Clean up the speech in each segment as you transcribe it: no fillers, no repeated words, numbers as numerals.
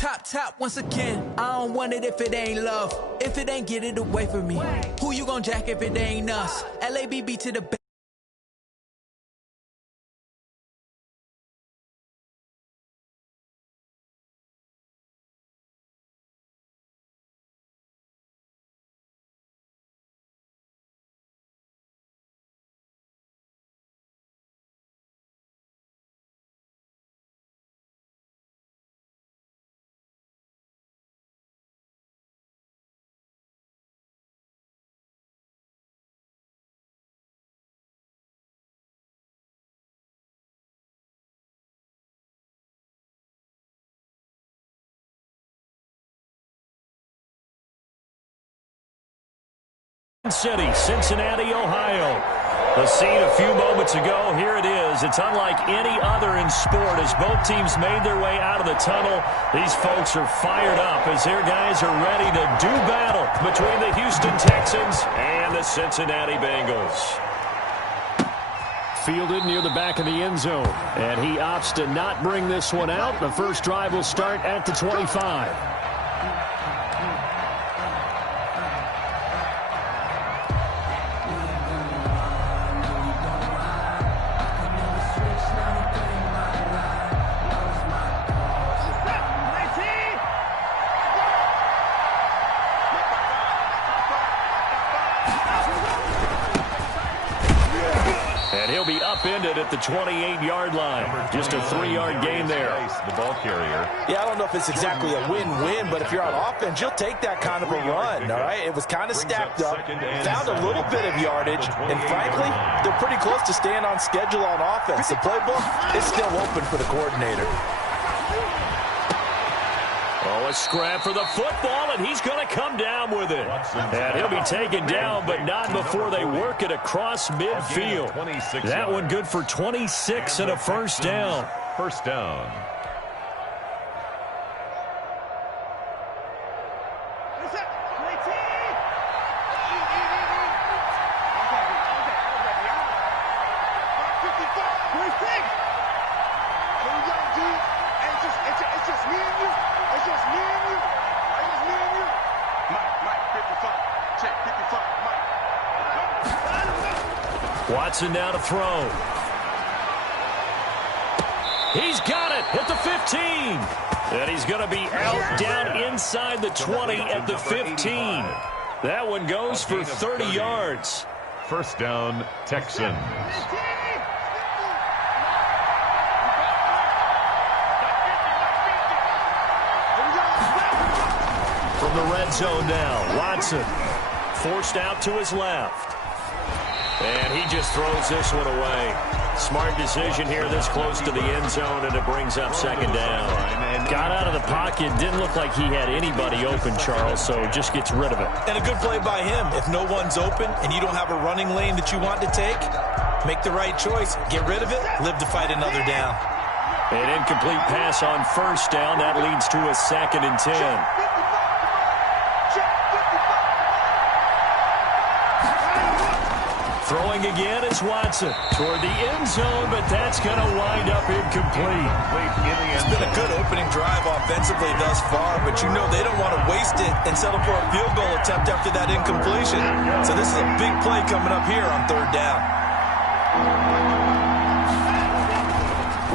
Top once again. I don't want it if it ain't love. If it ain't, get it away from me. Who you gon' jack if it ain't us? LABB to the back. City, Cincinnati, Ohio. The scene a few moments ago. Here it is. It's unlike any other in sport as both teams made their way out of the tunnel. These folks are fired up as their guys are ready to do battle between the Houston Texans and the Cincinnati Bengals. Fielded near the back of the end zone, and he opts to not bring this one out. The first drive will start at the 25. And he'll be upended at the 28-yard line. Just a 3-yard gain there. The ball carrier. Yeah, I don't know if it's exactly a win-win, but if you're on offense, you'll take that kind of a run, all right? It was kind of stacked up, found a little bit of yardage, and frankly, they're pretty close to staying on schedule on offense. The playbook is still open for the coordinator. Oh, a scrap for the football, and he's going to come down with it. And he'll be taken down, but not before they work it across midfield. That one good for 26 and a first down. First down. Watson now to throw. He's got it at the 15. And he's going to be out down inside the 20 at the 15. That one goes for 30 yards. First down, Texans. From the red zone now, Watson forced out to his left. And he just throws this one away. Smart decision here this close to the end zone, and it brings up second down. Got out of the pocket. Didn't look like he had anybody open, Charles, so just gets rid of it. And a good play by him. If no one's open and you don't have a running lane that you want to take, make the right choice. Get rid of it. Live to fight another down. An incomplete pass on first down. That leads to a 2nd and 10. Throwing again is Watson toward the end zone, but that's going to wind up incomplete. It's been a good opening drive offensively thus far, but you know they don't want to waste it and settle for a field goal attempt after that incompletion. So this is a big play coming up here on 3rd down.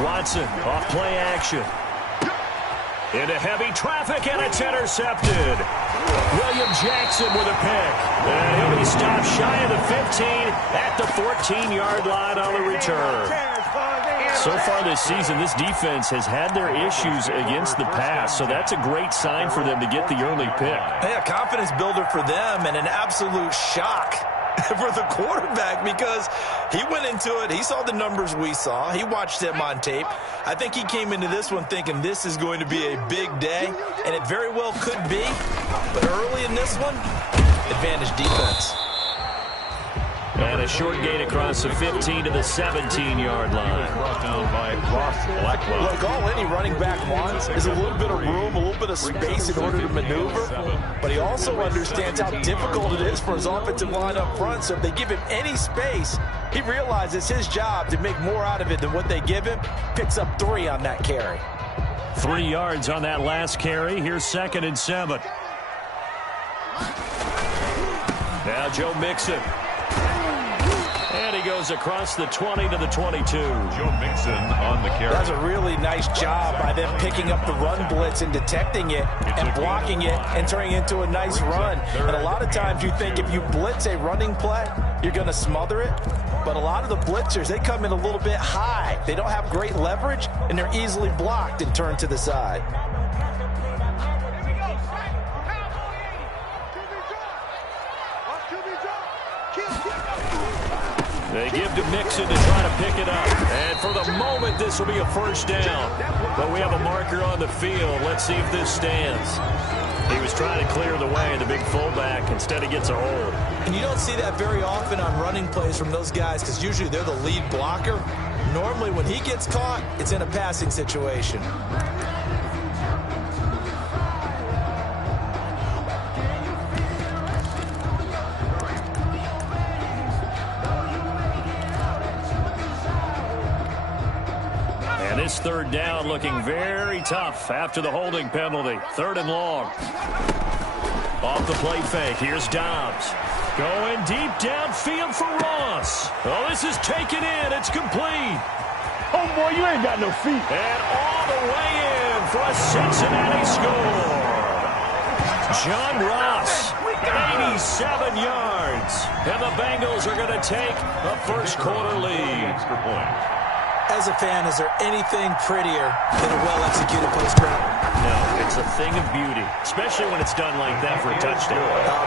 Watson off play action. Into heavy traffic, and it's intercepted. William Jackson with a pick. And he'll be stopped shy of the 15 at the 14-yard line on the return. So far this season, this defense has had their issues against the pass, so that's a great sign for them to get the early pick. Hey, a confidence builder for them and an absolute shock for the quarterback because he went into it. He saw the numbers we saw. He watched them on tape. I think he came into this one thinking this is going to be a big day, and it very well could be. But early in this one, advantage defense. And a short gain across the 15 to the 17-yard line. Brought down by Ross Blackwell. Look, all any running back wants is a little bit of room, a little bit of space in order to maneuver. But he also understands how difficult it is for his offensive line up front. So if they give him any space, he realizes his job to make more out of it than what they give him. Picks up 3 on that carry. 3 yards on that last carry. Here's 2nd and 7. Now Joe Mixon. And he goes across the 20 to the 22. Joe Mixon on the carry. That's a really nice job by them picking up the run blitz and detecting it and blocking it and turning it into a nice run. And a lot of times you think if you blitz a running play, you're going to smother it. But a lot of the blitzers, they come in a little bit high. They don't have great leverage, and they're easily blocked and turned to the side. They give to Mixon to try to pick it up. And for the moment, this will be a first down. But we have a marker on the field. Let's see if this stands. He was trying to clear the way, the big fullback. Instead, he gets a hold. And you don't see that very often on running plays from those guys because usually they're the lead blocker. Normally, when he gets caught, it's in a passing situation. This 3rd down looking very tough after the holding penalty. 3rd and long. Off the play fake. Here's Dobbs. Going deep downfield for Ross. Oh, this is taken in. It's complete. Oh, boy, you ain't got no feet. And all the way in for a Cincinnati score. John Ross, 87 yards. And the Bengals are going to take a first-quarter lead. Extra point. As a fan, is there anything prettier than a well-executed post-route? No, it's a thing of beauty, especially when it's done like that for a touchdown.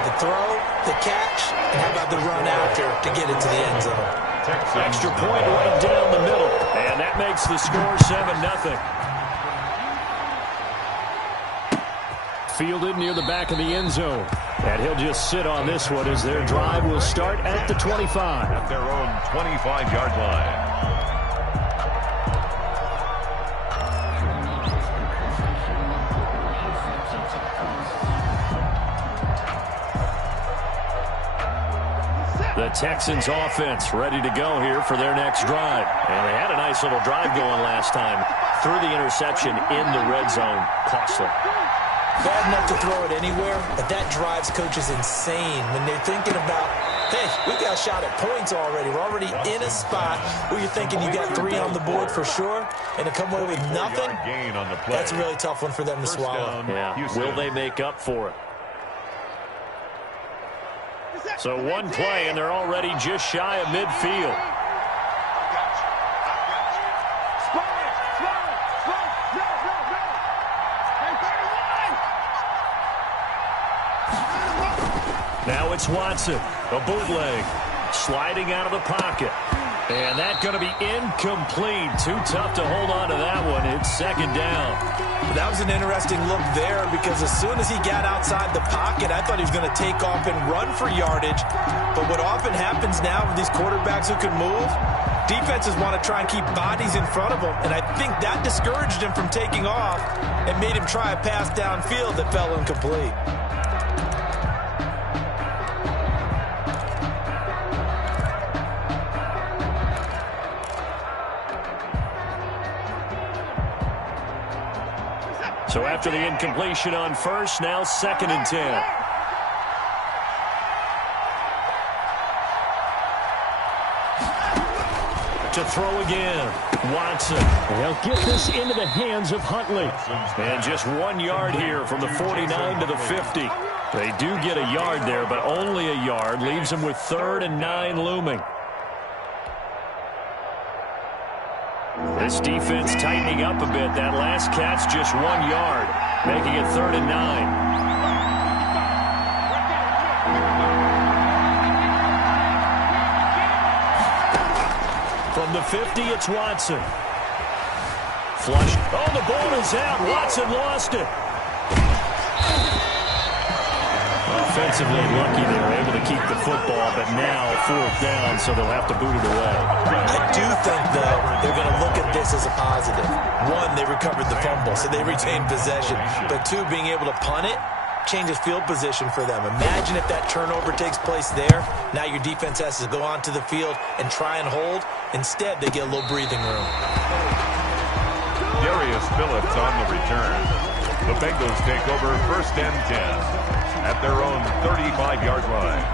The throw, the catch, and how about the run after to get into the end zone? Extra point right down the middle, and that makes the score 7-0. Fielded near the back of the end zone, and he'll just sit on this one as their drive will start at the 25. At their own 25-yard line. The Texans offense ready to go here for their next drive. And they had a nice little drive going last time. Threw the interception in the red zone. Costly. Bad enough to throw it anywhere, but that drives coaches insane when they're thinking about, hey, we got a shot at points already. We're already in a spot where you're thinking you got 3 on the board for sure, and to come away with nothing, that's a really tough one for them to swallow. Yeah, will they make up for it? So one play, and they're already just shy of midfield. Now it's Watson, a bootleg, sliding out of the pocket. And that's going to be incomplete. Too tough to hold on to that one. It's 2nd down. That was an interesting look there because as soon as he got outside the pocket, I thought he was going to take off and run for yardage. But what often happens now with these quarterbacks who can move, defenses want to try and keep bodies in front of them. And I think that discouraged him from taking off and made him try a pass downfield that fell incomplete. So after the incompletion on first, now 2nd and 10. To throw again. Watson. They'll get this into the hands of Huntley. And just 1 yard here from the 49 to the 50. They do get a yard there, but only a yard. Leaves them with 3rd and 9 looming. This defense tightening up a bit. That last catch just 1 yard, making it 3rd and 9. From the 50, it's Watson. Flushed. Oh, the ball is out. Watson lost it. Offensively lucky they were able to keep the football, but now 4th down, so they'll have to boot it away. I do think, though, they're going to look at this as a positive. 1, they recovered the fumble, so they retained possession. But 2, being able to punt it changes field position for them. Imagine if that turnover takes place there. Now your defense has to go onto the field and try and hold. Instead, they get a little breathing room. Phillips on the return. The Bengals take over 1st and 10 at their own 35-yard line.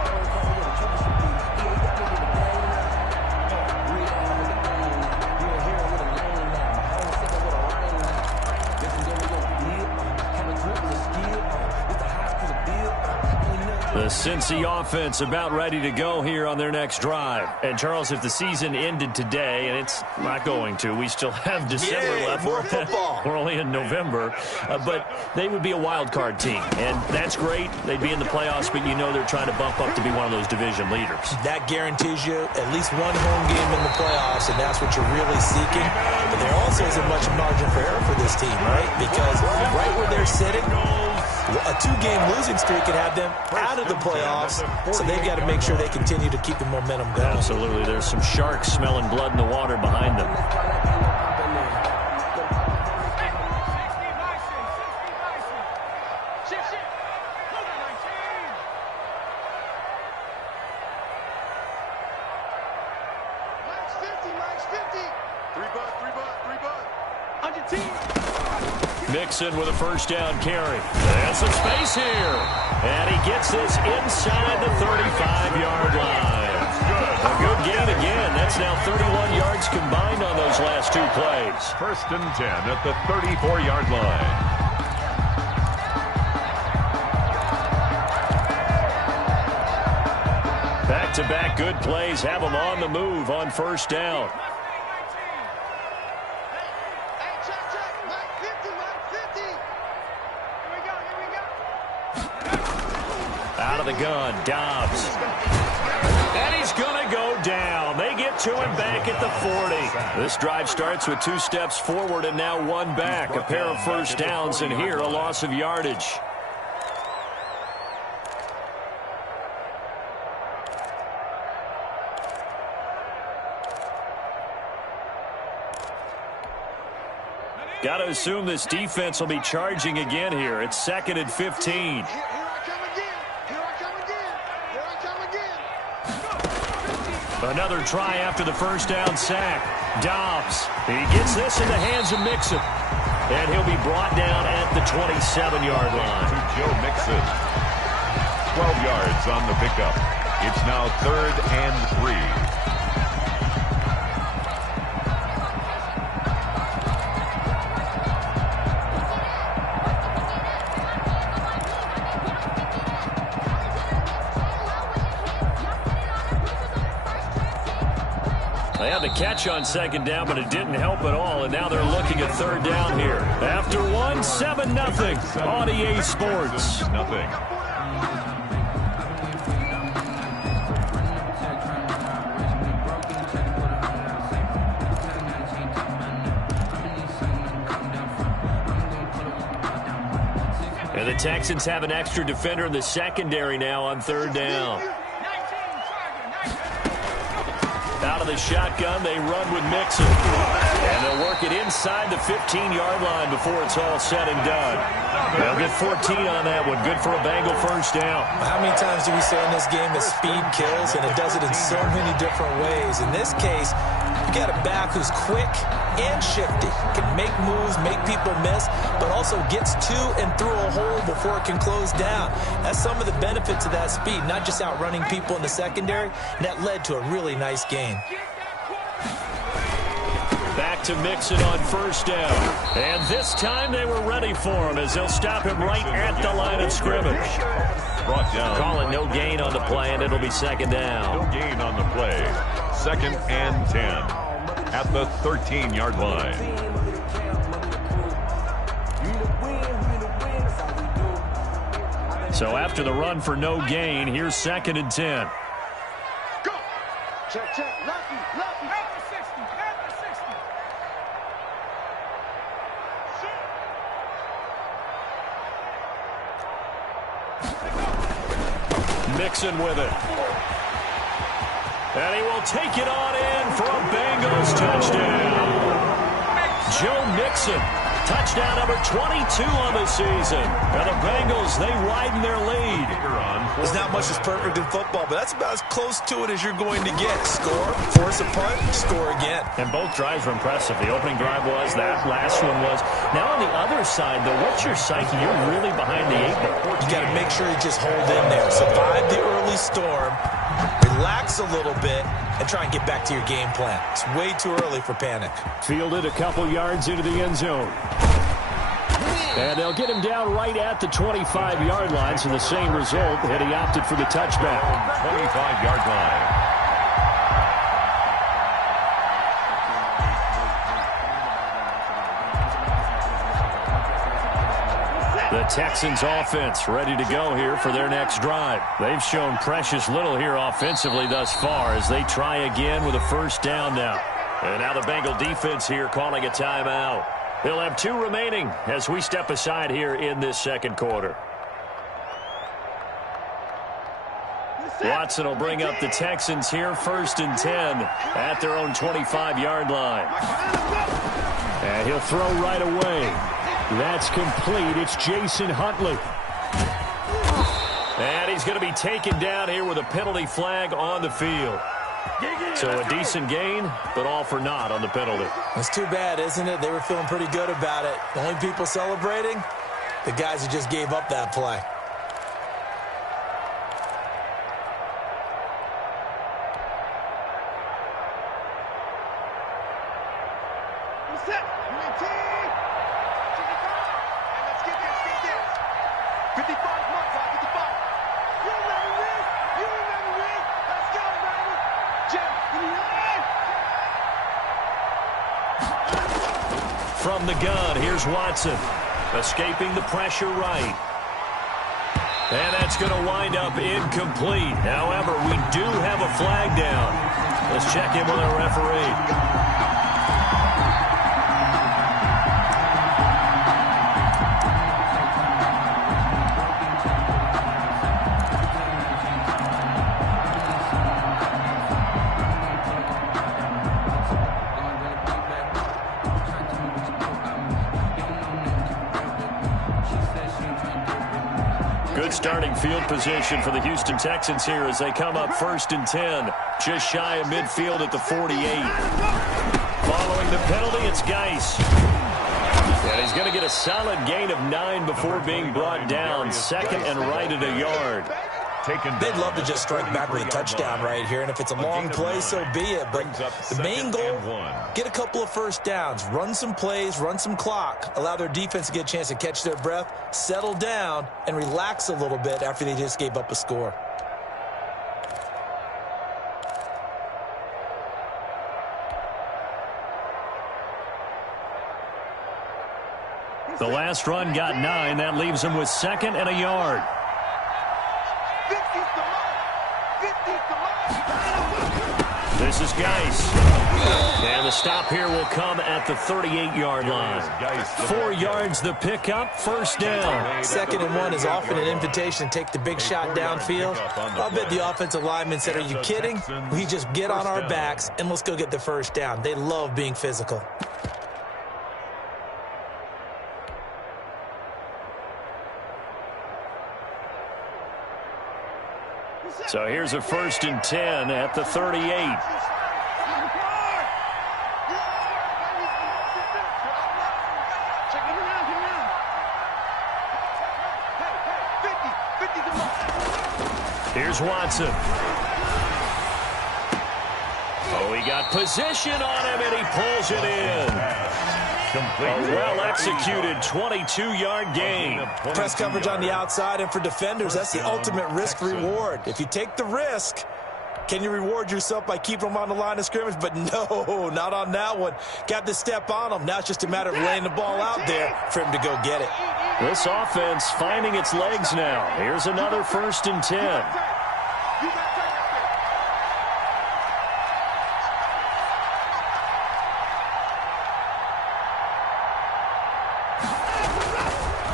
The Cincy offense about ready to go here on their next drive. And, Charles, if the season ended today, and it's not going to, we still have December left. More football. We're only in November. But they would be a wild card team. And that's great. They'd be in the playoffs, but you know they're trying to bump up to be one of those division leaders. That guarantees you at least one home game in the playoffs, and that's what you're really seeking. But there also isn't much margin for error for this team, right? Because right where they're sitting, a 2-game losing streak could have them out of the playoffs, so they've got to make sure they continue to keep the momentum going. Absolutely. There's some sharks smelling blood in the water behind them. Mixon with a first down carry. And some space here. And he gets this inside the 35-yard line. A good gain again. That's now 31 yards combined on those last 2 plays. 1st and 10 at the 34-yard line. Back-to-back good plays have them on the move on 1st down. Out of the gun, Dobbs. And he's going to go down. They get to him back at the 40. This drive starts with 2 steps forward and now 1 back. A pair of first downs, and here a loss of yardage. Got to assume this defense will be charging again here. It's 2nd and 15. Another try after the first down sack. Dobbs. He gets this in the hands of Mixon. And he'll be brought down at the 27-yard line. To Joe Mixon. 12 yards on the pickup. It's now 3rd and 3. They had the catch on 2nd down, but it didn't help at all, and now they're looking at 3rd down here. After 1, 7-0 on EA Sports. Nothing. And the Texans have an extra defender in the secondary now on 3rd down. Out of the shotgun, they run with Mixon. And they'll work it inside the 15-yard line before it's all said and done. They'll get 14 on that one. Good for a Bengal first down. How many times do we say in this game that speed kills, and it does it in so many different ways? In this case, you got a back who's quick and shifty, can make moves, make people miss, but also gets to and through a hole before it can close down. That's some of the benefits of that speed, not just outrunning people in the secondary, and that led to a really nice gain. Back to Mixon on first down. And this time they were ready for him as they'll stop him right at the line of scrimmage. Brought down. Call it no gain on the play, and it'll be 2nd down. No gain on the play. 2nd and 10 at the 13-yard line. So after the run for no gain, here's 2nd and 10. Go. Check, check. Lucky. Have the 60. Mixon with it. And he will take it on in for a Bengals touchdown. Joe Mixon Touchdown number 22 on the season. Now the Bengals, they widen their lead. There's not much that's perfect in football, but that's about as close to it as you're going to get. Score, force a punt, score again. And both drives were impressive. The opening drive was, that last one was. Now on the other side, though, what's your psyche? You're really behind the 8-ball. You got to make sure you just hold in there. Survive the early storm, relax a little bit, and try and get back to your game plan. It's way too early for panic. Fielded a couple yards into the end zone. And they'll get him down right at the 25-yard line, so the same result, and he opted for the touchback. 25-yard line. The Texans offense ready to go here for their next drive. They've shown precious little here offensively thus far as they try again with a first down now. And now the Bengal defense here calling a timeout. They'll have 2 remaining as we step aside here in this second quarter. Watson will bring up the Texans here, 1st and 10 at their own 25-yard line. And he'll throw right away. That's complete. It's Jason Huntley. And he's going to be taken down here with a penalty flag on the field. So a decent gain, but all for naught on the penalty. That's too bad, isn't it? They were feeling pretty good about it. The only people celebrating, the guys who just gave up that play. From the gun, here's Watson. Escaping the pressure right. And that's going to wind up incomplete. However, we do have a flag down. Let's check in with our referee. Good starting field position for the Houston Texans here as they come up 1st and 10. Just shy of midfield at the 48. Following the penalty, it's Geis. And he's going to get a solid gain of 9 before being brought down. 2nd and right at a yard. They'd love to just strike back with a touchdown right here, and if it's a long play, so be it. But the main goal, get a couple of first downs, run some plays, run some clock, allow their defense to get a chance to catch their breath, settle down, and relax a little bit after they just gave up a score. The last run got 9. That leaves them with 2nd and a yard. This is Geis. And the stop here will come at the 38-yard line. 4 yards the pickup, 1st down. 2nd and 1 is often an invitation to take the big shot downfield. I'll bet the offensive lineman said, are you kidding? We just get on our backs and let's go get the first down. They love being physical. So here's a 1st and 10 at the 38. Here's Watson. Oh, he got position on him, and he pulls it in. A well-executed 22-yard gain. Press coverage on the outside, and for defenders, that's the ultimate risk-reward. If you take the risk, can you reward yourself by keeping them on the line of scrimmage? But no, not on that one. Got to step on them. Now it's just a matter of laying the ball out there for him to go get it. This offense finding its legs now. Here's another 1st and 10.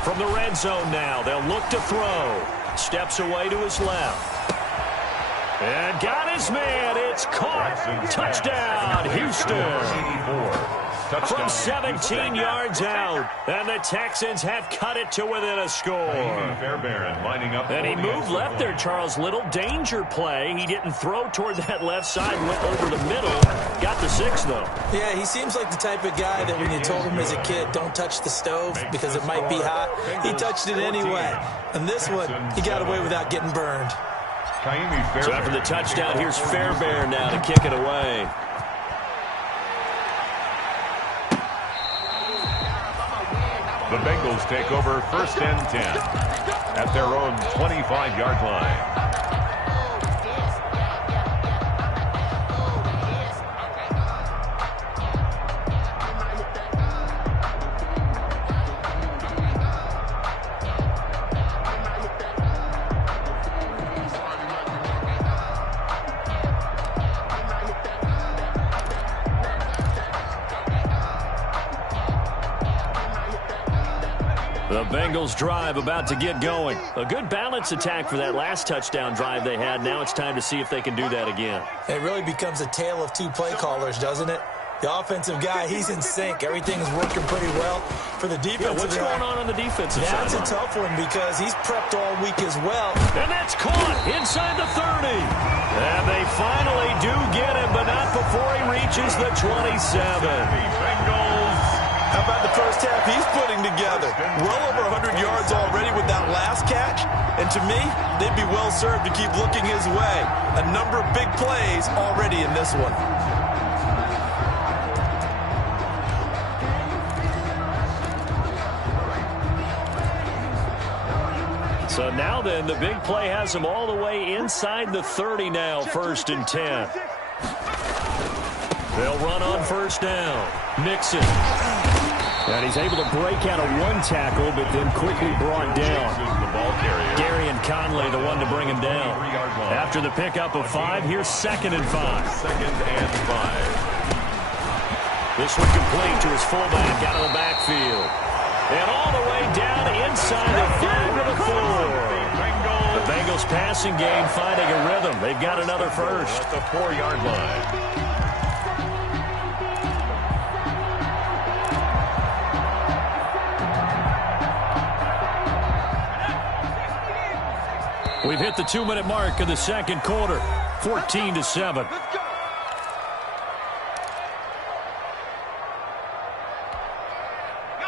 From the red zone now, they'll look to throw. Steps away to his left. And got his man. It's caught. Touchdown, Houston. touchdown. From 17 yards out. And the Texans have cut it to within a score. Lining up, and he moved left there, Charles Little. Danger play. He didn't throw toward that left side. Went over the middle. Got the 6, though. Yeah, he seems like the type of guy that when you told him as a kid, don't touch the stove because it might be hot, he touched it anyway. And this one, he got away without getting burned. So after the touchdown, here's Fairbairn now to kick it away. The Bengals take over 1st and 10 at their own 25-yard line. The Bengals drive about to get going. A good balance attack for that last touchdown drive they had. Now it's time to see if they can do that again. It really becomes a tale of two play callers, doesn't it? The offensive guy, he's in sync. Everything is working pretty well. For the defensive what's going on the defensive side? That's a tough one because he's prepped all week as well. And that's caught inside the 30. And they finally do get him, but not before he reaches the 27. Bengals. How about the first half he's putting together? Well over 100 yards already with that last catch. And to me, they'd be well served to keep looking his way. A number of big plays already in this one. So now then, the big play has him all the way inside the 30 now, 1st and 10. They'll run on 1st down. Mixon. And he's able to break out of one tackle, but then quickly brought down. Gary and Conley, the one to bring him down. After the pickup of 5, here's 2nd and 5. 2nd and 5. This one complete to his fullback out of the backfield. And all the way down inside the 5 to the 4. The Bengals passing game finding a rhythm. They've got another first. At the 4-yard line. We've hit the 2-minute mark of the second quarter. 14-7.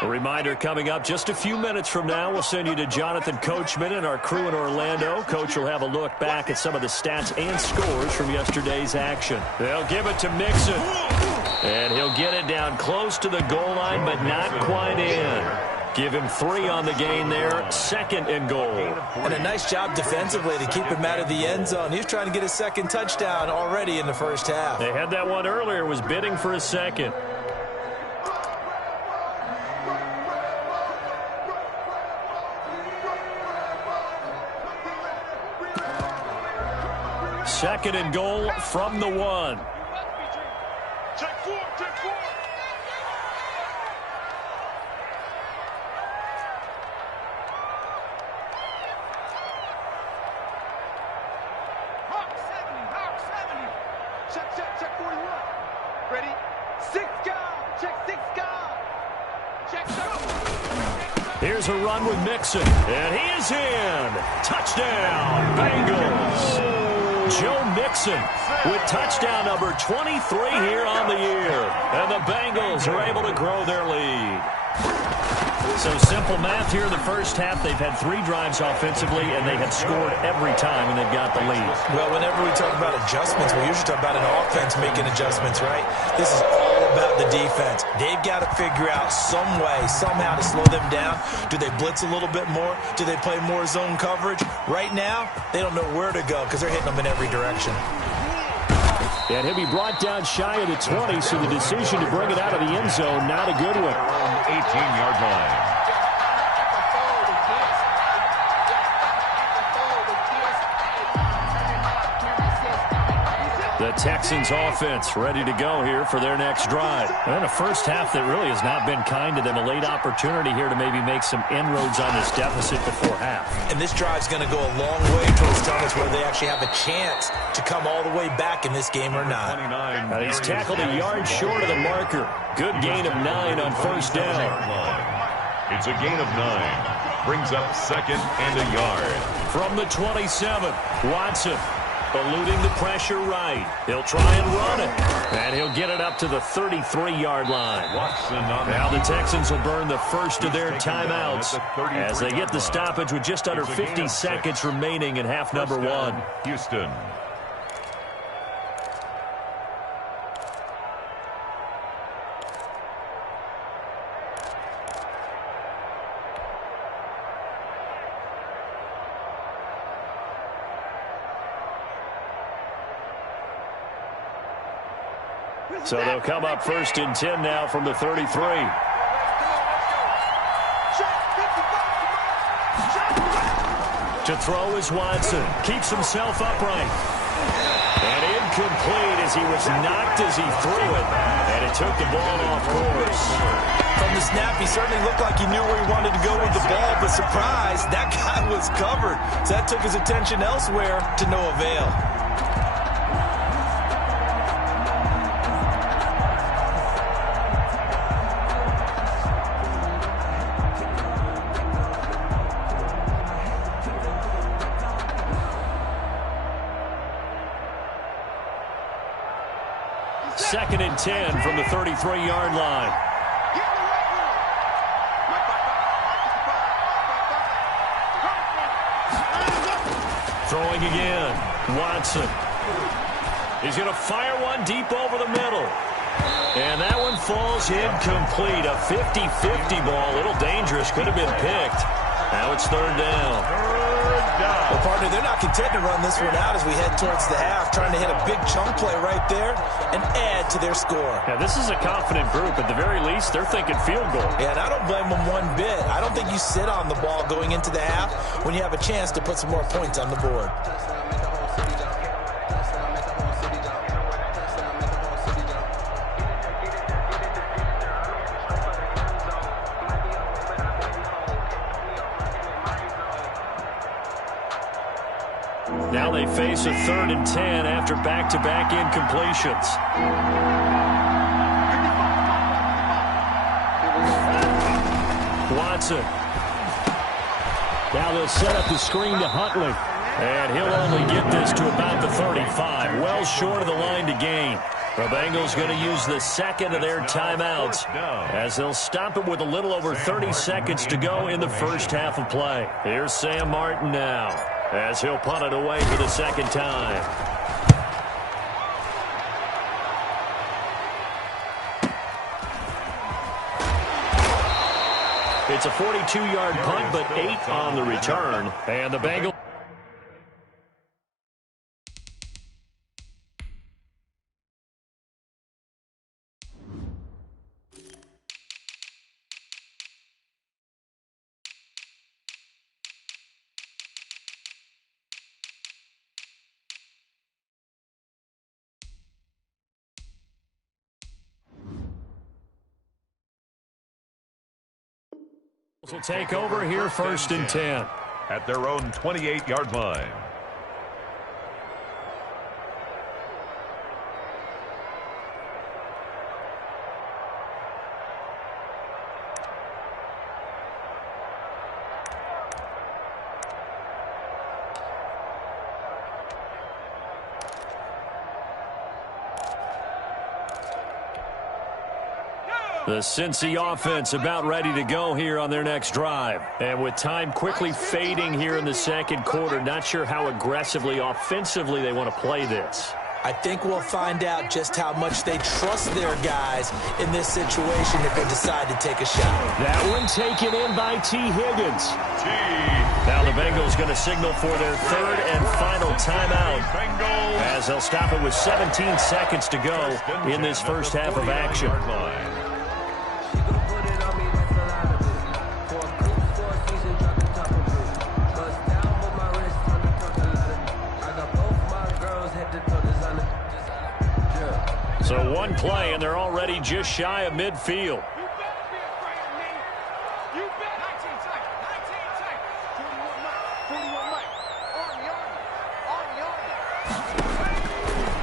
A reminder coming up just a few minutes from now. We'll send you to Jonathan Coachman and our crew in Orlando. Coach will have a look back at some of the stats and scores from yesterday's action. They'll give it to Mixon. And he'll get it down close to the goal line, but not quite in. Give him 3 on the gain there. 2nd and goal. And a nice job defensively to keep him out of the end zone. He was trying to get his 2nd touchdown already in the first half. They had that one earlier, was bidding for a 2nd. Second and goal from the 1. Check 4, check 4. Hawk 70. Check 41. Ready? 6 guard. Check 6 guard. Check 7. Here's a run with Mixon, and he is in. Touchdown, Bengals. Joe Mixon with touchdown number 23 here on the year. And the Bengals are able to grow their lead. So simple math here in the first half. They've had 3 drives offensively, and they have scored every time, and they've got the lead. Well, whenever we talk about adjustments, we usually talk about an offense making adjustments, right? This is all about the defense. They've got to figure out some way, somehow to slow them down. Do they blitz a little bit more? Do they play more zone coverage? Right now, they don't know where to go because they're hitting them in every direction. And he'll be brought down shy of the 20, so the decision to bring it out of the end zone, not a good one. 18-yard line. The Texans offense ready to go here for their next drive. And a first half that really has not been kind to them. A late opportunity here to maybe make some inroads on this deficit before half. And this drive's going to go a long way towards telling us whether they actually have a chance to come all the way back in this game or not. He's tackled a yard short of the marker. Good gain of 9 on first down. It's a gain of 9. Brings up second and a yard. From the 27, Watson eluding the pressure right. He'll try and run it. And he'll get it up to the 33-yard line. Now the Texans will burn the first of their timeouts as they get the stoppage with just under 50 seconds remaining in half number 1. Houston. So they'll come up first and 10 now from the 33. To throw is Watson. Keeps himself upright. And incomplete as he was knocked as he threw it. And it took the ball off course. From the snap, he certainly looked like he knew where he wanted to go with the ball, but surprise, that guy was covered. So that took his attention elsewhere to no avail. Second and 10 from the 33-yard line. Throwing again. Watson. He's going to fire one deep over the middle. And that one falls incomplete. A 50-50 ball. A little dangerous. Could have been picked. Now it's third down. Well, partner, they're not content to run this one out as we head towards the half, trying to hit a big chunk play right there and add to their score. Yeah, this is a confident group. At the very least, they're thinking field goal. Yeah, and I don't blame them one bit. I don't think you sit on the ball going into the half when you have a chance to put some more points on the board. Now they face a 3rd and 10 after back-to-back incompletions. Watson. Now they'll set up the screen to Huntley. And he'll only get this to about the 35. Well short of the line to gain. The Bengals going to use the second of their timeouts as they'll stop it with a little over 30 seconds to go in the first half of play. Here's Sam Martin now, as he'll punt it away for the second time. It's a 42-yard punt, but 8 on the return. And the Bengals... will take over here, first and 10. At their own 28-yard line. The Cincy offense about ready to go here on their next drive. And with time quickly fading here in the second quarter, not sure how aggressively, offensively they want to play this. I think we'll find out just how much they trust their guys in this situation if they decide to take a shot. That one taken in by T. Higgins. Now the Bengals going to signal for their third and final timeout as they'll stop it with 17 seconds to go in this first half of action. play, and they're already just shy of midfield.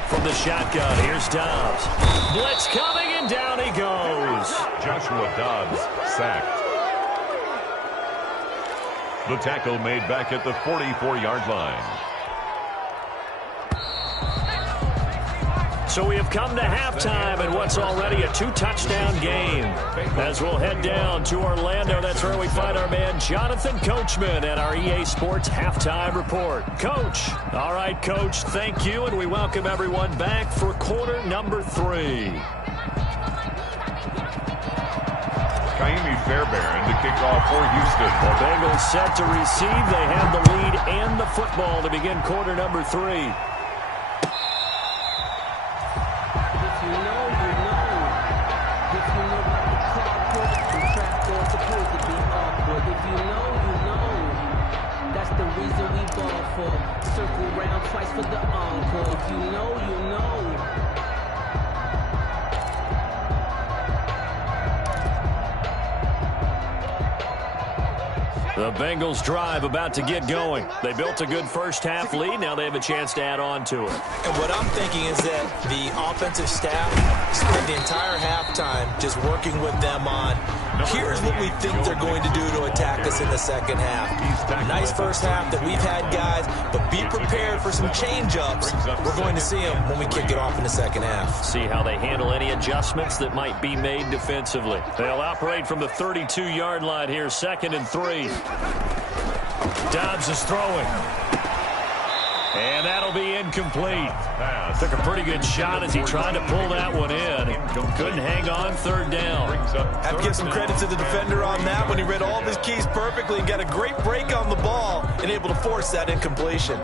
From the shotgun, here's Dobbs. Blitz coming, and down he goes. Joshua Dobbs sacked. The tackle made back at the 44-yard line. So we have come to halftime in what's already a 2-touchdown game. As we'll head down to Orlando, that's where we find our man Jonathan Coachman at our EA Sports Halftime Report. Coach. All right, Coach, thank you, and we welcome everyone back for quarter number 3. Kaimi Fairbairn to kick off for Houston. The Bengals set to receive. They have the lead and the football to begin quarter number 3. Circle round twice for the encore. If you know, you know. The Bengals drive about to get going. They built a good first-half lead. Now they have a chance to add on to it. And what I'm thinking is that the offensive staff spent the entire halftime just working with them on, here's what we think they're going to do to attack us in the second half. Nice first half that we've had, guys, but be prepared for some change-ups. We're going to see them when we kick it off in the second half. See how they handle any adjustments that might be made defensively. They'll operate from the 32-yard line here, 2nd and 3. Dobbs is throwing. And that'll be incomplete. Took a pretty good shot as he tried to pull that one in. Couldn't hang on, 3rd down. Have to give some credit to the defender on that when he read all of his keys perfectly and got a great break on the ball and able to force that incompletion.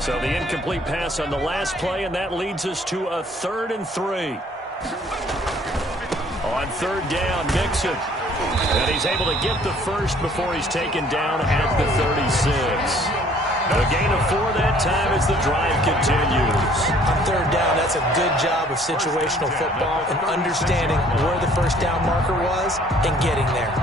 So the incomplete pass on the last play, and that leads us to a 3rd and 3. On 3rd down, Mixon. And he's able to get the first before he's taken down at the 36. A gain of 4 that time as the drive continues. On 3rd down, that's a good job of situational football and understanding where the first down marker was and getting there.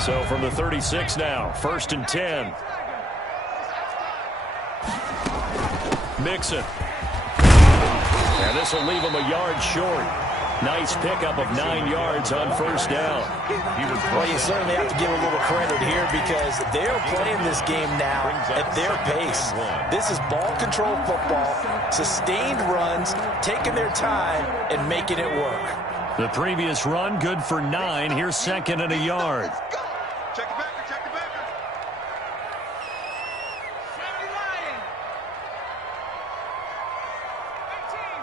So from the 36 now, 1st and 10. Mixon. And this will leave him a yard short. Nice pickup of 9 yards on 1st down. Well, you certainly have to give a little credit here because they're playing this game now at their pace. This is ball control football, sustained runs, taking their time and making it work. The previous run good for 9. Here's 2nd and a yard. Check the backer, check the backer. 70 Lion. 18,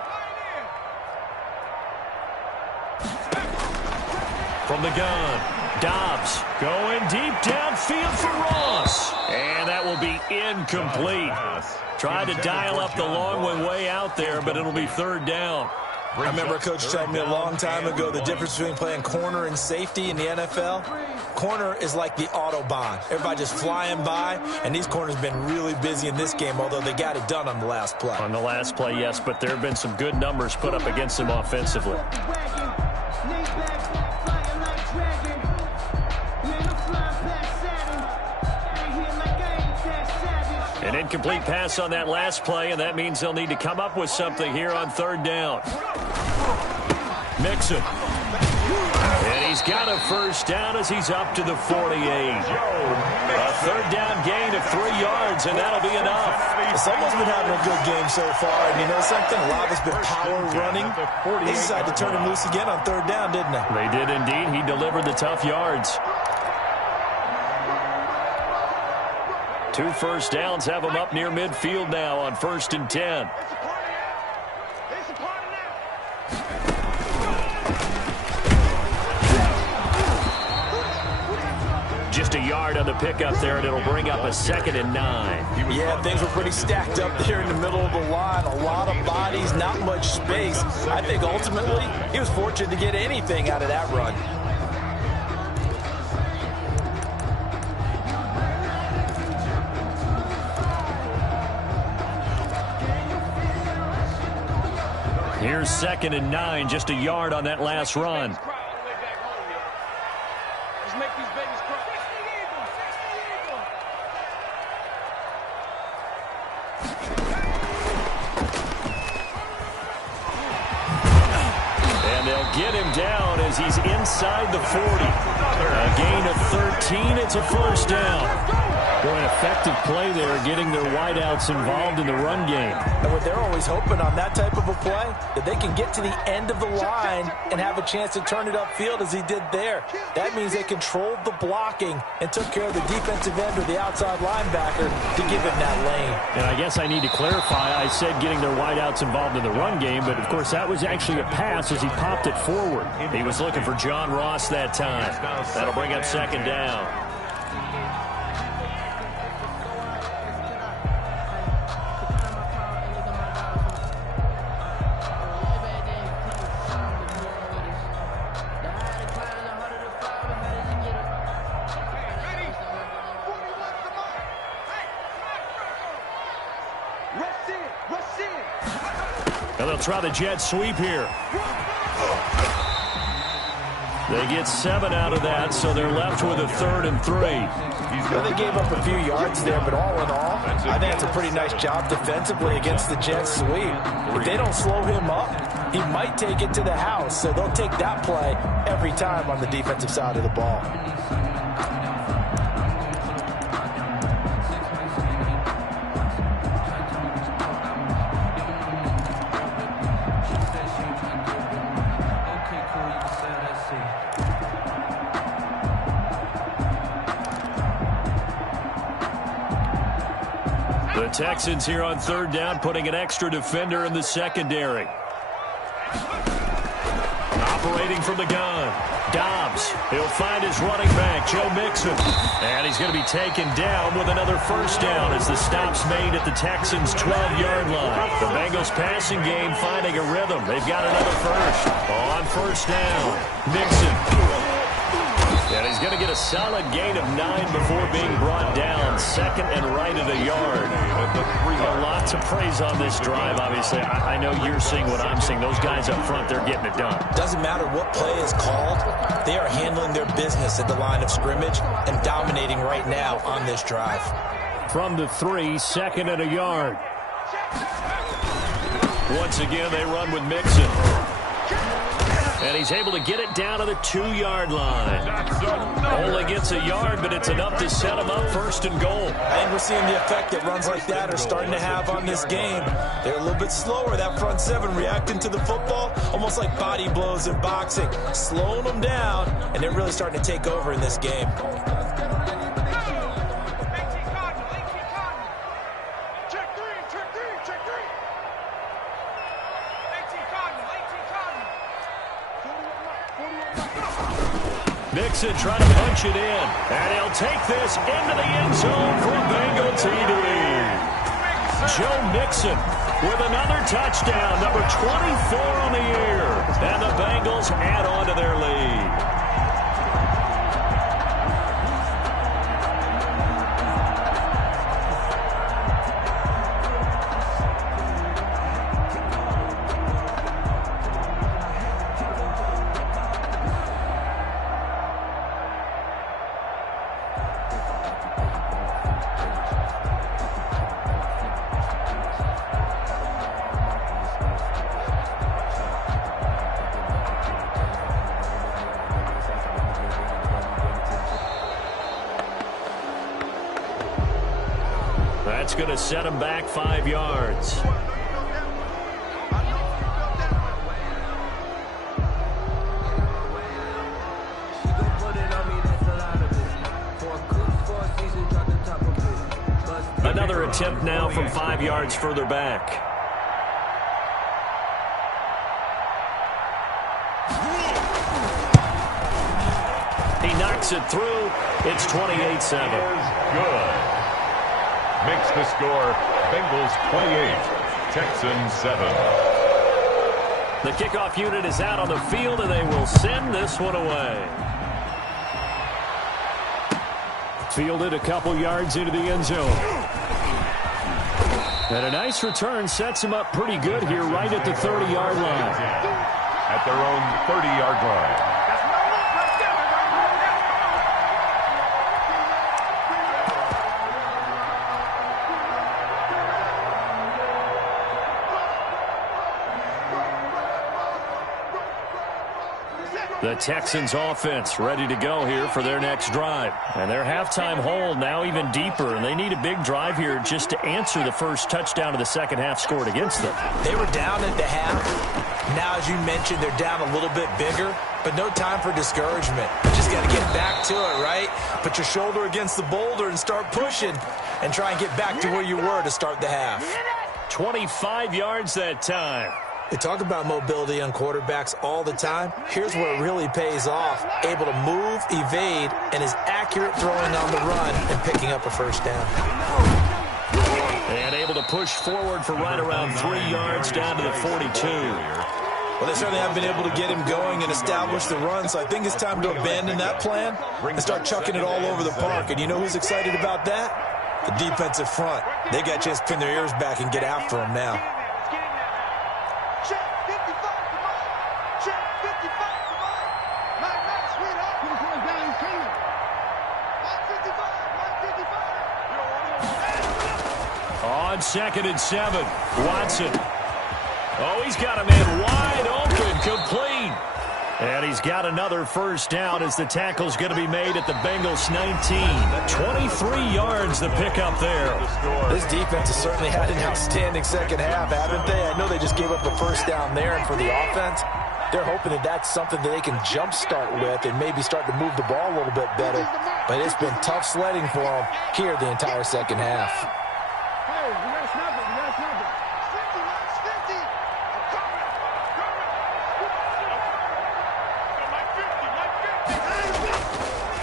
From the gun, Dobbs going deep downfield for Ross. And that will be incomplete. Tried to dial up the long one way out there, but it'll be 3rd down. I remember a coach telling me a long time ago the difference between playing corner and safety in the NFL. Corner is like the Autobahn. Everybody just flying by, and these corners have been really busy in this game, although they got it done on the last play. On the last play, yes, but there have been some good numbers put up against them offensively. An incomplete pass on that last play, and that means they'll need to come up with something here on 3rd down. Mixon. And he's got a first down as he's up to the 48. A 3rd down gain of 3 yards, and that'll be enough. Someone's been having a good game so far, and you know something? A lot of it's been power running. They decided to turn him loose again on 3rd down, didn't they? They did indeed. He delivered the tough yards. 2 first downs have him up near midfield now on 1st and 10. Just a yard on the pickup there, and it'll bring up a 2nd and 9. Yeah, things were pretty stacked up there in the middle of the line. A lot of bodies, not much space. I think ultimately he was fortunate to get anything out of that run. Here's 2nd and 9, just a yard on that last run. And they'll get him down as he's inside the 40. A gain of 13, it's a first down. Boy, an effective play there, getting their wideouts involved in the run game. And what they're always hoping on that type of a play, that they can get to the end of the line and have a chance to turn it upfield as he did there. That means they controlled the blocking and took care of the defensive end or the outside linebacker to give him that lane. And I guess I need to clarify, I said getting their wideouts involved in the run game, but of course that was actually a pass as he popped it forward. He was looking for John Ross that time. That'll bring up 2nd down. And they'll try the jet sweep here. They get 7 out of that, so they're left with a 3rd and 3. Well, they gave up a few yards there, but all in all, I think it's a pretty nice job defensively against the jet sweep. If they don't slow him up, he might take it to the house, so they'll take that play every time on the defensive side of the ball. The Texans here on 3rd down, putting an extra defender in the secondary. Operating from the gun. Dobbs. He'll find his running back, Joe Mixon. And he's going to be taken down with another first down as the stop's made at the Texans' 12-yard line. The Bengals passing game finding a rhythm. They've got another first. On first down, Mixon. And he's going to get a solid gain of 9 before being brought down. 2nd and right at a yard. A lot to praise on this drive, obviously. I know you're seeing what I'm seeing. Those guys up front, they're getting it done. Doesn't matter what play is called. They are handling their business at the line of scrimmage and dominating right now on this drive. From the 3, 2nd and a yard. Once again, they run with Mixon. And he's able to get it down to the 2-yard line. Only gets a yard, but it's enough to set him up 1st and goal. I think we're seeing the effect that runs like that are starting to have on this game. They're a little bit slower, that front 7 reacting to the football, almost like body blows in boxing, slowing them down, and they're really starting to take over in this game. Mixon trying to punch it in. And he'll take this into the end zone for a Bengal TD. Joe Mixon with another touchdown, number 24 on the year. And the Bengals add on to their lead. That's going to set him back 5 yards. Another attempt now from 5 yards further back. He knocks it through. It's 28-7. Good. Makes the score Bengals 28, Texans 7. The kickoff unit is out on the field, and they will send this one away. Fielded a couple yards into the end zone. And a nice return sets him up pretty good here right at the 30-yard line. At their own 30-yard line. The Texans offense ready to go here for their next drive. And their halftime hole now even deeper, and they need a big drive here just to answer the first touchdown of the second half scored against them. They were down at the half. Now, as you mentioned, they're down a little bit bigger, but no time for discouragement. You just got to get back to it, right? Put your shoulder against the boulder and start pushing and try and get back to where you were to start the half. 25 yards that time. They talk about mobility on quarterbacks all the time. Here's where it really pays off. Able to move, evade, and is accurate throwing on the run and picking up a first down. And able to push forward for right around 3 yards down to the 42. Well, they certainly haven't been able to get him going and establish the run, so I think it's time to abandon that plan and start chucking it all over the park. And you know who's excited about that? The defensive front. They got a chance to pin their ears back and get after him now. On 2nd and 7, Watson. Oh, he's got a man wide open, complete. And he's got another first down as the tackle's going to be made at the Bengals 19. 23 yards the pickup there. This defense has certainly had an outstanding second half, haven't they? I know they just gave up a first down there, and for the offense, they're hoping that that's something that they can jumpstart with and maybe start to move the ball a little bit better. But it's been tough sledding for them here the entire second half.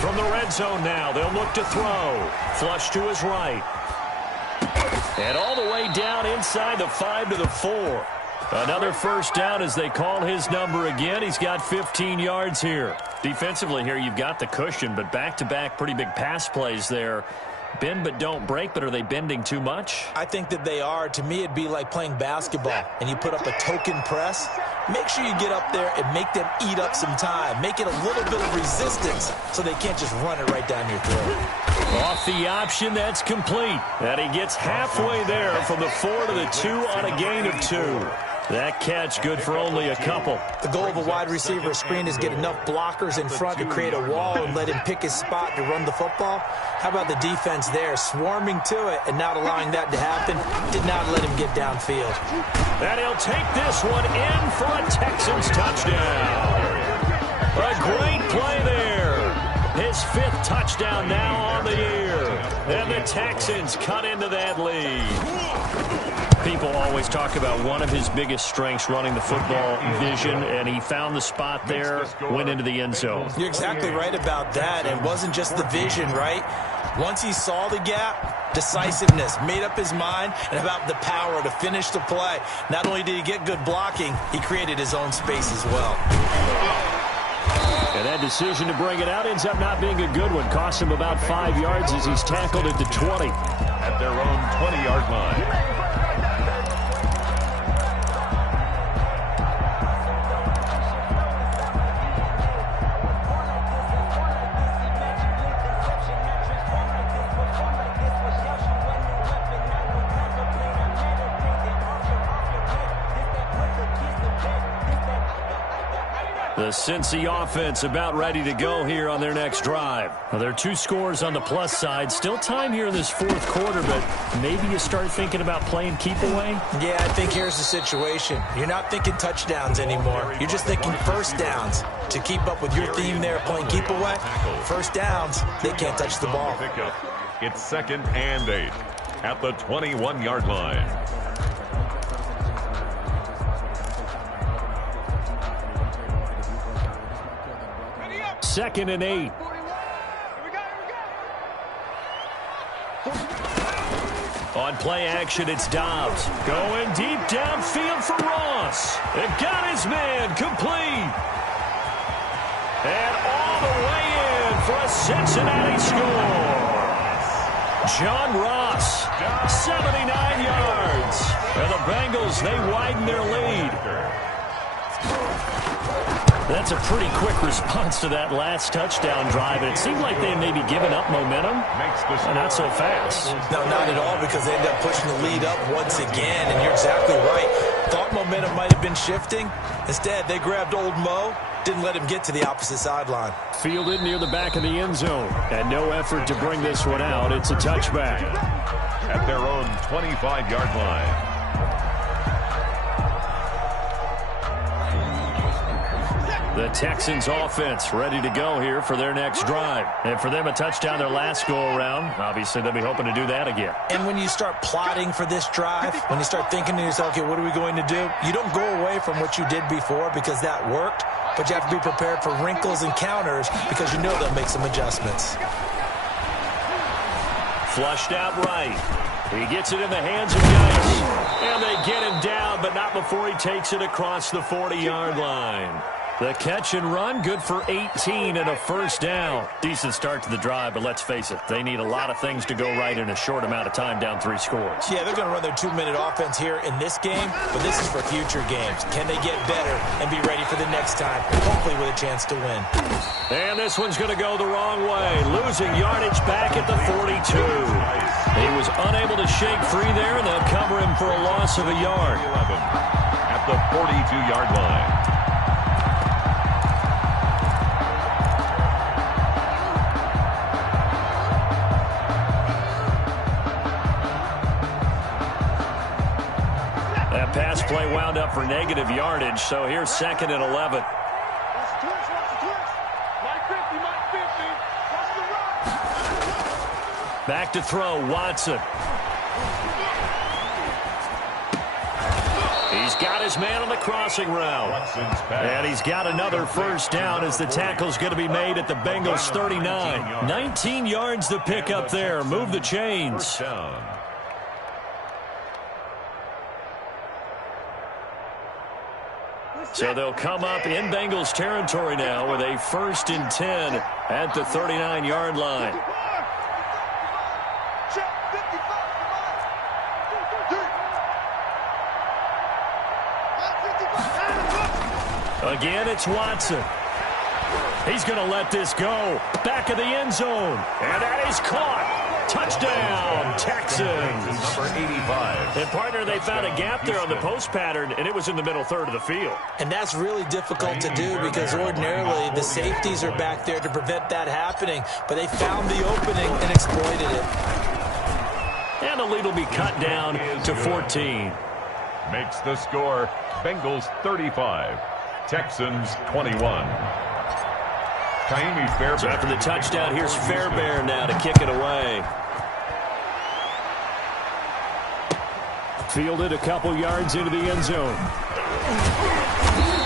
From the red zone now, they'll look to throw. Flush to his right. And all the way down inside the 5 to the 4. Another first down as they call his number again. He's got 15 yards here. Defensively here, you've got the cushion, but back-to-back pretty big pass plays there. Bend but don't break, but are they bending too much? I think that they are. To me, it'd be like playing basketball, and you put up a token press. Make sure you get up there and make them eat up some time. Make it a little bit of resistance so they can't just run it right down your throat. Off the option, that's complete. And he gets halfway there from the 4 to the 2 on a gain of 2. That catch good for only a couple. The goal of a wide receiver screen is get enough blockers in front to create a wall and let him pick his spot to run the football. How about the defense there, swarming to it and not allowing that to happen? Did not let him get downfield. And he'll take this one in for a Texans touchdown. A great play there. His 5th touchdown now on the year. And the Texans cut into that lead. People always talk about one of his biggest strengths running the football, vision, and he found the spot there, went into the end zone. You're exactly right about that. It wasn't just the vision, right? Once he saw the gap, decisiveness, made up his mind, and about the power to finish the play. Not only did he get good blocking, he created his own space as well. And that decision to bring it out ends up not being a good one. Cost him about 5 yards as he's tackled at the 20. At their own 20-yard line. The Cincy offense about ready to go here on their next drive. Well, there are 2 scores on the plus side. Still time here in this 4th quarter, but maybe you start thinking about playing keep away? Yeah, I think here's the situation. You're not thinking touchdowns anymore. You're just thinking first downs. To keep up with your theme there, playing keep away, first downs, they can't touch the ball. It's 2nd and 8 at the 21-yard line. 2nd and 8. play action, it's Dobbs. Going deep downfield for Ross. It got his man complete. And all the way in for a Cincinnati score. John Ross, 79 yards. And the Bengals, they widen their lead. That's a pretty quick response to that last touchdown drive. And it seemed like they may be giving up momentum. Not so fast. No, not at all, because they ended up pushing the lead up once again. And you're exactly right. Thought momentum might have been shifting. Instead, they grabbed old Mo. Didn't let him get to the opposite sideline. Fielded near the back of the end zone. And no effort to bring this one out. It's a touchback. At their own 25-yard line. The Texans offense ready to go here for their next drive. And for them, a touchdown their last go-around. Obviously, they'll be hoping to do that again. And when you start plotting for this drive, when you start thinking to yourself, okay, what are we going to do? You don't go away from what you did before because that worked, but you have to be prepared for wrinkles and counters because you know they'll make some adjustments. Flushed out right. He gets it in the hands of Geis. And they get him down, but not before he takes it across the 40-yard line. The catch and run, good for 18 and a first down. Decent start to the drive, but let's face it, they need a lot of things to go right in a short amount of time, down 3 scores. Yeah, they're going to run their 2-minute offense here in this game, but this is for future games. Can they get better and be ready for the next time, hopefully with a chance to win? And this one's going to go the wrong way, losing yardage back at the 42. He was unable to shake free there, and they'll cover him for a loss of a yard. 11 at the 42-yard line. Pass play wound up for negative yardage, so here's 2nd and 11. Back to throw, Watson. He's got his man on the crossing route. And he's got another first down as the tackle's going to be made at the Bengals 39. 19 yards to pick up there. Move the chains. So they'll come up in Bengals territory now with a 1st and 10 at the 39-yard line. Again, it's Watson. He's going to let this go. Back of the end zone. And that is caught. Touchdown, Texans. Number 85. And, partner, they found a gap there on the post pattern, and it was in the middle third of the field. And that's really difficult to do because ordinarily the safeties are back there to prevent that happening. But they found the opening and exploited it. And the lead will be cut down to 14. Makes the score Bengals 35, Texans 21. Fairbairn. So after the touchdown, here's Fairbairn now to kick it away. Fielded a couple yards into the end zone.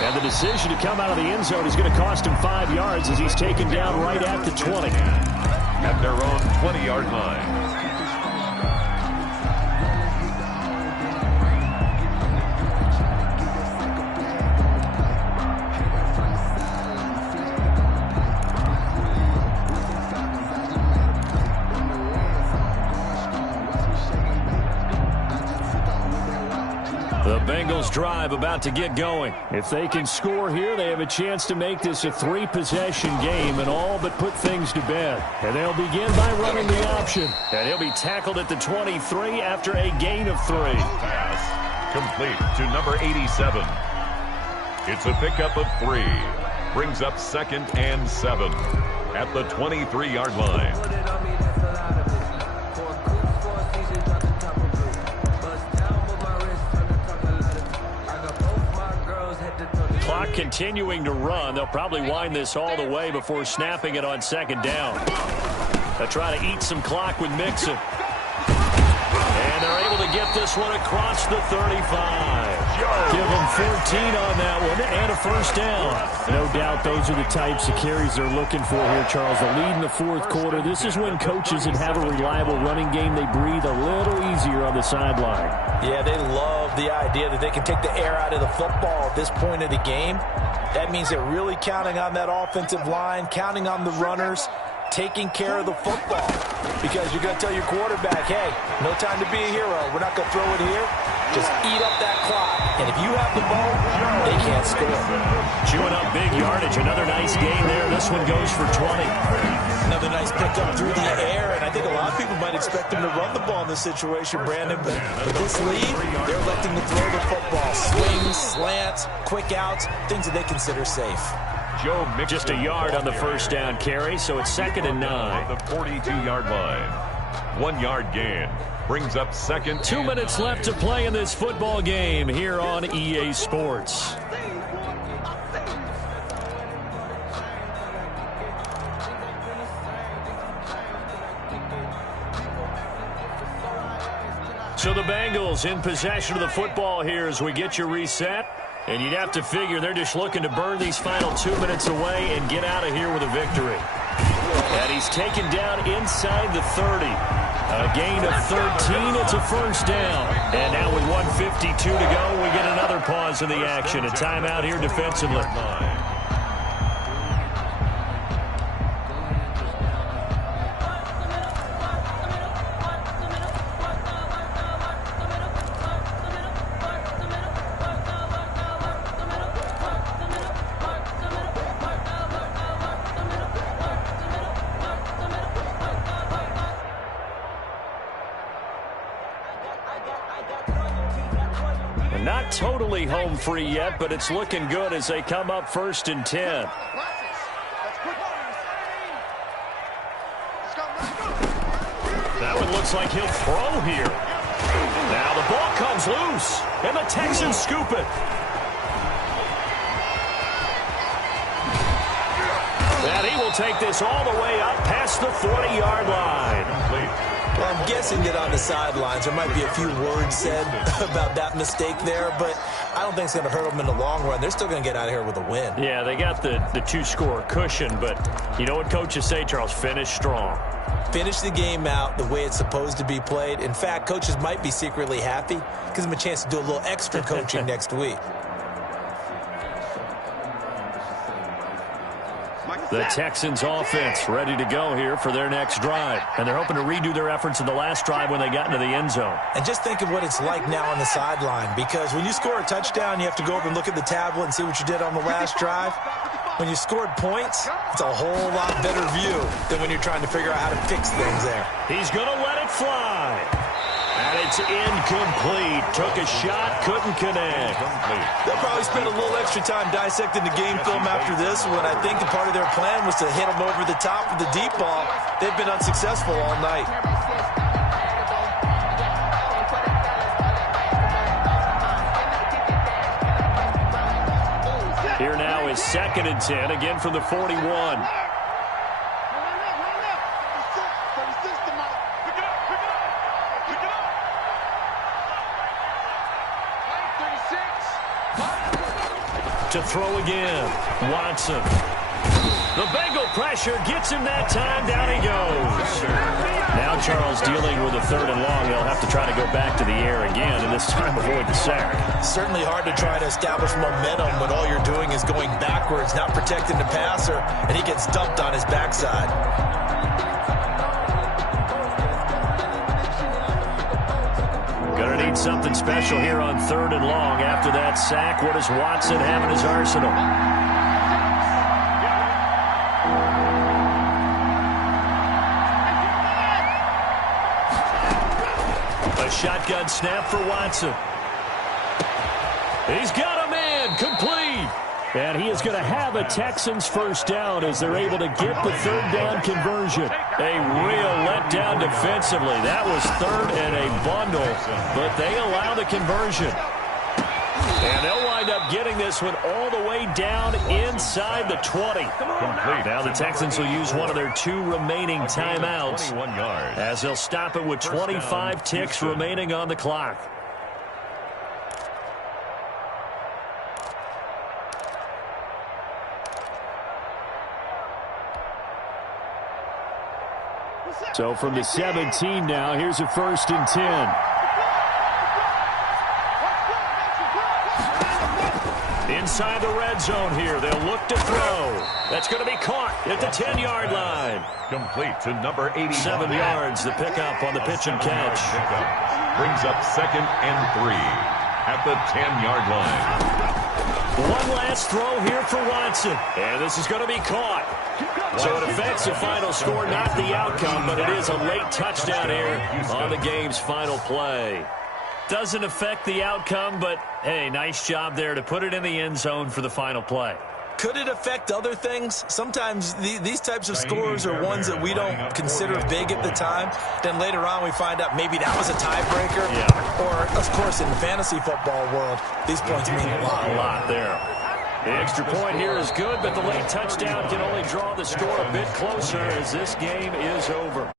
And the decision to come out of the end zone is going to cost him 5 yards as he's taken down right at the 20. At their own 20-yard line. The Bengals drive about to get going. If they can score here, they have a chance to make this a 3-possession game and all but put things to bed. And they'll begin by running the option. And he'll be tackled at the 23 after a gain of 3. Pass complete to number 87. It's a pickup of 3. Brings up 2nd and 7 at the 23-yard line. Clock continuing to run. They'll probably wind this all the way before snapping it on 2nd down. They'll try to eat some clock with Mixon. And they're able to get this one across the 35. Give them on that one, and a first down. No doubt those are the types of carries they're looking for here, Charles. The lead in the fourth quarter. This is when coaches that have a reliable running game, they breathe a little easier on the sideline. Yeah, they love the idea that they can take the air out of the football at this point of the game. That means they're really counting on that offensive line, counting on the runners, taking care of the football. Because you're going to tell your quarterback, hey, no time to be a hero. We're not going to throw it here. Just eat up that clock. And if you have the ball, they can't score. Chewing up big yardage. Another nice gain there. This one goes for 20. Another nice pickup through the air. And I think a lot of people might expect him to run the ball in this situation, Brandon. But with this lead, they're electing to throw the football. Swings, slants, quick outs, things that they consider safe. Just a yard on the first down carry, so it's 2nd and 9. The 42-yard line. 1 yard gain. Brings up 2nd. 2 minutes left to play in this football game here on EA Sports. So the Bengals in possession of the football here as we get you reset. And you'd have to figure they're just looking to burn these final 2 minutes away and get out of here with a victory. And he's taken down inside the 30. A gain of 13. It's a first down. And now with 1:52 to go, we get another pause in the action. A timeout here defensively. Not totally home free yet, but it's looking good as they come up 1st and 10. That one looks like he'll throw here. Now the ball comes loose, and the Texans scoop it. And he will take this all the way up past the 40-yard line. Well, I'm guessing that on the sidelines there might be a few words said about that mistake there, but I don't think it's going to hurt them in the long run. They're still going to get out of here with a win. Yeah, they got the 2-score cushion, but you know what coaches say, Charles? Finish strong. Finish the game out the way it's supposed to be played. In fact, coaches might be secretly happy. Gives them a chance to do a little extra coaching next week. The Texans offense ready to go here for their next drive. And they're hoping to redo their efforts in the last drive when they got into the end zone. And just think of what it's like now on the sideline, because when you score a touchdown, you have to go over and look at the tablet and see what you did on the last drive. When you scored points, it's a whole lot better view than when you're trying to figure out how to fix things there. He's going to let it fly. And it's incomplete. Took a shot, couldn't connect. They'll probably spend a little extra time dissecting the game film after this when I think the part of their plan was to hit them over the top with the deep ball. They've been unsuccessful all night. Here now is 2nd and 10, again from the 41. To throw again, Watson. The Bengal pressure gets him that time. Down he goes. Now Charles dealing with a 3rd and long. They'll have to try to go back to the air again, and this time avoid the sack. Certainly hard to try to establish momentum when all you're doing is going backwards, not protecting the passer, and he gets dumped on his backside. Gonna need something special here on 3rd and long. After that sack, what does Watson have in his arsenal? A shotgun snap for Watson. He's got a man, complete. And he is going to have a Texans first down as they're able to get the 3rd down conversion. A real letdown defensively. That was 3rd and a bundle, but they allow the conversion. And they'll wind up getting this one all the way down inside the 20. Now the Texans will use one of their 2 remaining timeouts as they'll stop it with 25 ticks remaining on the clock. So from the 17 now, here's a 1st and 10. Inside the red zone here. They'll look to throw. That's going to be caught at the 10-yard line. Complete to number 85. 7 yards, the pickup on the pitch and catch. Brings up 2nd and 3 at the 10-yard line. One last throw here for Watson. And this is going to be caught. So it affects the final score, not the outcome, but it is a late touchdown here on the game's final play. Doesn't affect the outcome, but, hey, nice job there to put it in the end zone for the final play. Could it affect other things? Sometimes these types of scores are ones that we don't consider big at the time. Then later on we find out maybe that was a tiebreaker. Yeah. Or, of course, in the fantasy football world, these points mean a lot. A lot there. The extra point here is good, but the late touchdown can only draw the score a bit closer as this game is over.